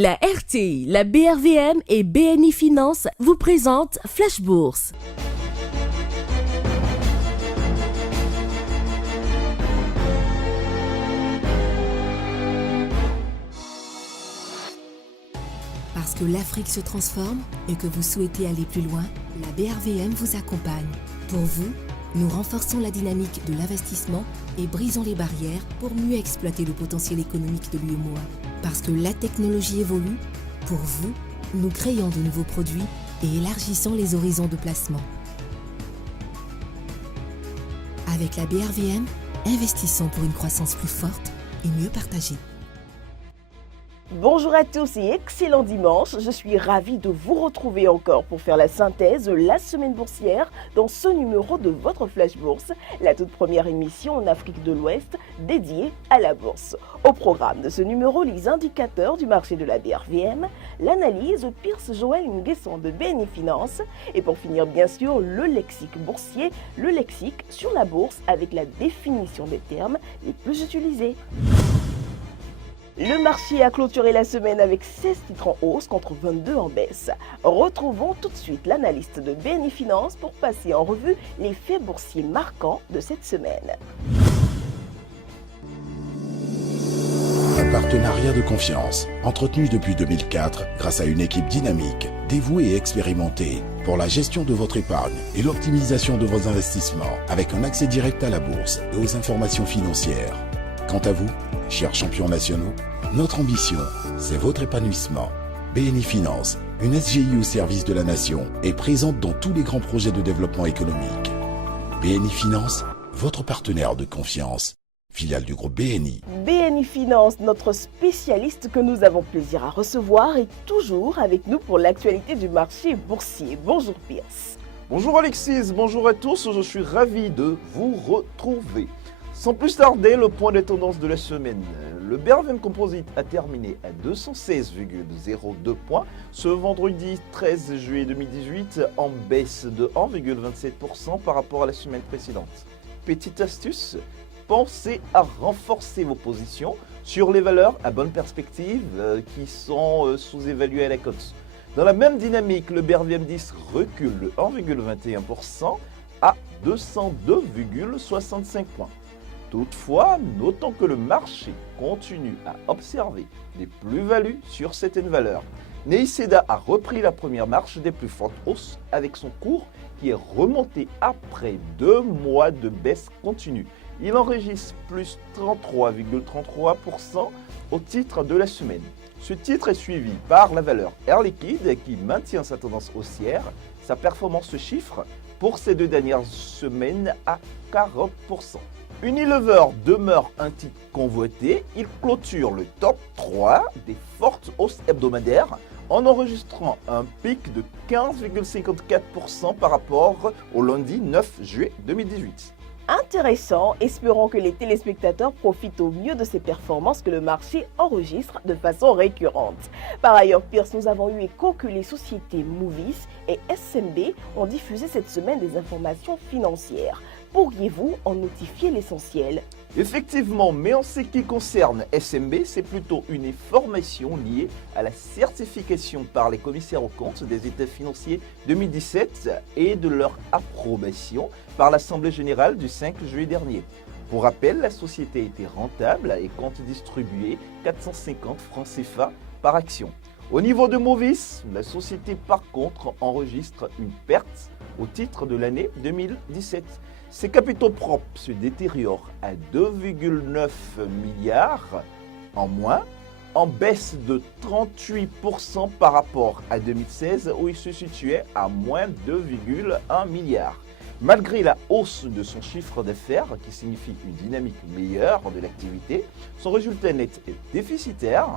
La RTI, la BRVM et BNI Finance vous présentent Flash Bourse. Parce que l'Afrique se transforme et que vous souhaitez aller plus loin, la BRVM vous accompagne. Pour vous, nous renforçons la dynamique de l'investissement et brisons les barrières pour mieux exploiter le potentiel économique de l'UEMOA. Parce que la technologie évolue, pour vous, nous créons de nouveaux produits et élargissons les horizons de placement. Avec la BRVM, investissons pour une croissance plus forte et mieux partagée. Bonjour à tous et excellent dimanche. Je suis ravie de vous retrouver encore pour faire la synthèse de la semaine boursière dans ce numéro de votre Flash Bourse, la toute première émission en Afrique de l'Ouest dédiée à la bourse. Au programme de ce numéro, les indicateurs du marché de la BRVM, l'analyse de Pierce Joël Nguesson de BNI Finance et pour finir bien sûr le lexique boursier, le lexique sur la bourse avec la définition des termes les plus utilisés. Le marché a clôturé la semaine avec 16 titres en hausse contre 22 en baisse. Retrouvons tout de suite l'analyste de BNI Finance pour passer en revue les faits boursiers marquants de cette semaine. Un partenariat de confiance, entretenu depuis 2004 grâce à une équipe dynamique, dévouée et expérimentée pour la gestion de votre épargne et l'optimisation de vos investissements avec un accès direct à la bourse et aux informations financières. Quant à vous, chers champions nationaux, notre ambition, c'est votre épanouissement. BNI Finance, une SGI au service de la nation, est présente dans tous les grands projets de développement économique. BNI Finance, votre partenaire de confiance. Filiale du groupe BNI. BNI Finance, notre spécialiste que nous avons plaisir à recevoir, est toujours avec nous pour l'actualité du marché boursier. Bonjour Pierce. Bonjour Alexis, bonjour à tous, je suis ravi de vous retrouver. Sans plus tarder, le point de tendance de la semaine. Le BRVM Composite a terminé à 216,02 points ce vendredi 13 juillet 2018 en baisse de 1,27% par rapport à la semaine précédente. Petite astuce, pensez à renforcer vos positions sur les valeurs à bonne perspective qui sont sous-évaluées à la cote. Dans la même dynamique, le BRVM 10 recule de 1,21% à 202,65 points. Toutefois, notons que le marché continue à observer des plus-values sur certaines valeurs. Neiseda a repris la première marche des plus fortes hausses avec son cours qui est remonté après 2 mois de baisse continue. Il enregistre plus 33,33% au titre de la semaine. Ce titre est suivi par la valeur Air Liquide qui maintient sa tendance haussière. Sa performance se chiffre pour ces 2 dernières semaines à 40%. Unilever demeure un titre convoité, il clôture le top 3 des fortes hausses hebdomadaires en enregistrant un pic de 15,54% par rapport au lundi 9 juillet 2018. Intéressant, espérons que les téléspectateurs profitent au mieux de ces performances que le marché enregistre de façon récurrente. Par ailleurs, Pierce, nous avons eu écho que les sociétés Movies et SMB ont diffusé cette semaine des informations financières. Pourriez-vous en notifier l'essentiel ? Effectivement, mais en ce qui concerne SMB, c'est plutôt une information liée à la certification par les commissaires aux comptes des états financiers 2017 et de leur approbation par l'Assemblée générale du 5 juillet dernier. Pour rappel, la société était rentable et compte distribuer 450 francs CFA par action. Au niveau de Movis, la société par contre enregistre une perte au titre de l'année 2017. Ses capitaux propres se détériorent à 2,9 milliards en moins, en baisse de 38% par rapport à 2016 où il se situait à moins 2,1 milliards. Malgré la hausse de son chiffre d'affaires, qui signifie une dynamique meilleure de l'activité, son résultat net est déficitaire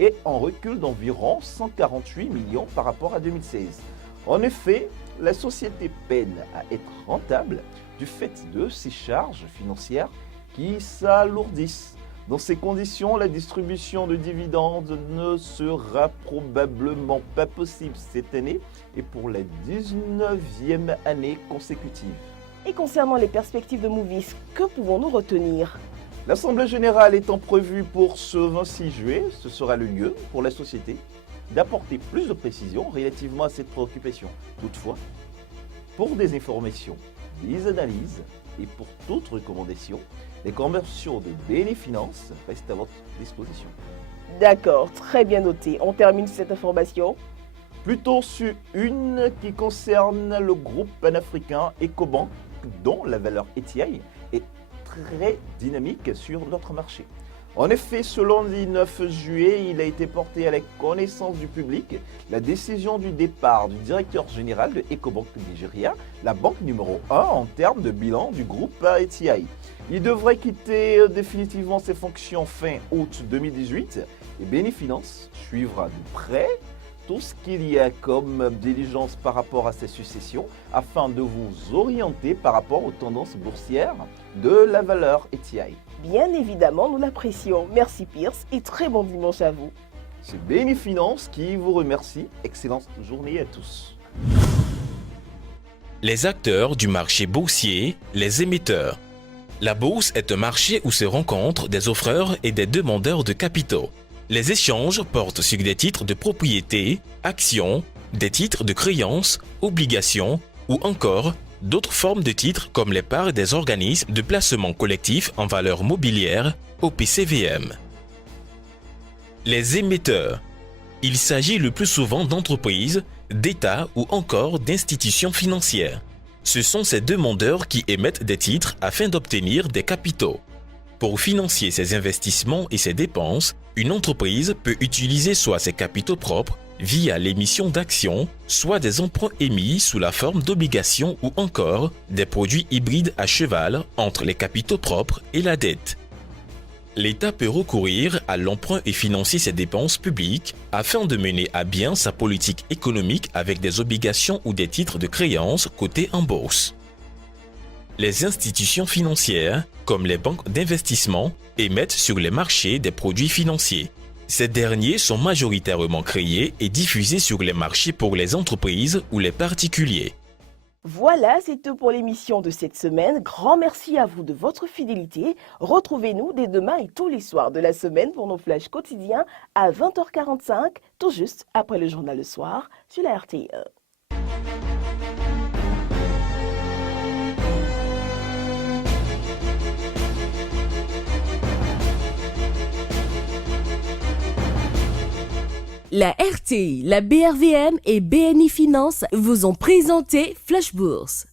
et en recul d'environ 148 millions par rapport à 2016. En effet, la société peine à être rentable du fait de ses charges financières qui s'alourdissent. Dans ces conditions, la distribution de dividendes ne sera probablement pas possible cette année et pour la 19e année consécutive. Et concernant les perspectives de Movies, que pouvons-nous retenir ? L'Assemblée générale étant prévue pour ce 26 juillet, ce sera le lieu pour la société d'apporter plus de précisions relativement à cette préoccupation. Toutefois, pour des informations, des analyses et pour toute recommandation, les commerciaux de Bénéfinance restent à votre disposition. D'accord, très bien noté. On termine cette information. Plutôt sur une qui concerne le groupe panafricain Ecobank, dont la valeur ETI est très dynamique sur notre marché. En effet, ce lundi 9 juillet, il a été porté à la connaissance du public la décision du départ du directeur général de Ecobank Nigeria, la banque numéro 1 en termes de bilan du groupe ETI. Il devrait quitter définitivement ses fonctions fin août 2018 et Bénéfinance suivra de près tout ce qu'il y a comme diligence par rapport à ces successions afin de vous orienter par rapport aux tendances boursières de la valeur ETI. Bien évidemment, nous l'apprécions. Merci Pierce et très bon dimanche à vous. C'est Bénéfinance qui vous remercie. Excellente journée à tous. Les acteurs du marché boursier, les émetteurs. La bourse est un marché où se rencontrent des offreurs et des demandeurs de capitaux. Les échanges portent sur des titres de propriété, actions, des titres de créances, obligations ou encore d'autres formes de titres comme les parts des organismes de placement collectif en valeur mobilière, OPCVM. Les émetteurs. Il s'agit le plus souvent d'entreprises, d'États ou encore d'institutions financières. Ce sont ces demandeurs qui émettent des titres afin d'obtenir des capitaux. Pour financer ses investissements et ses dépenses, une entreprise peut utiliser soit ses capitaux propres via l'émission d'actions, soit des emprunts émis sous la forme d'obligations ou encore des produits hybrides à cheval entre les capitaux propres et la dette. L'État peut recourir à l'emprunt et financer ses dépenses publiques afin de mener à bien sa politique économique avec des obligations ou des titres de créance cotés en bourse. Les institutions financières, comme les banques d'investissement, émettent sur les marchés des produits financiers. Ces derniers sont majoritairement créés et diffusés sur les marchés pour les entreprises ou les particuliers. Voilà, c'est tout pour l'émission de cette semaine. Grand merci à vous de votre fidélité. Retrouvez-nous dès demain et tous les soirs de la semaine pour nos flashs quotidiens à 20h45, tout juste après le journal le soir sur la RTE. La RTI, la BRVM et BNI Finance vous ont présenté Flash Bourse.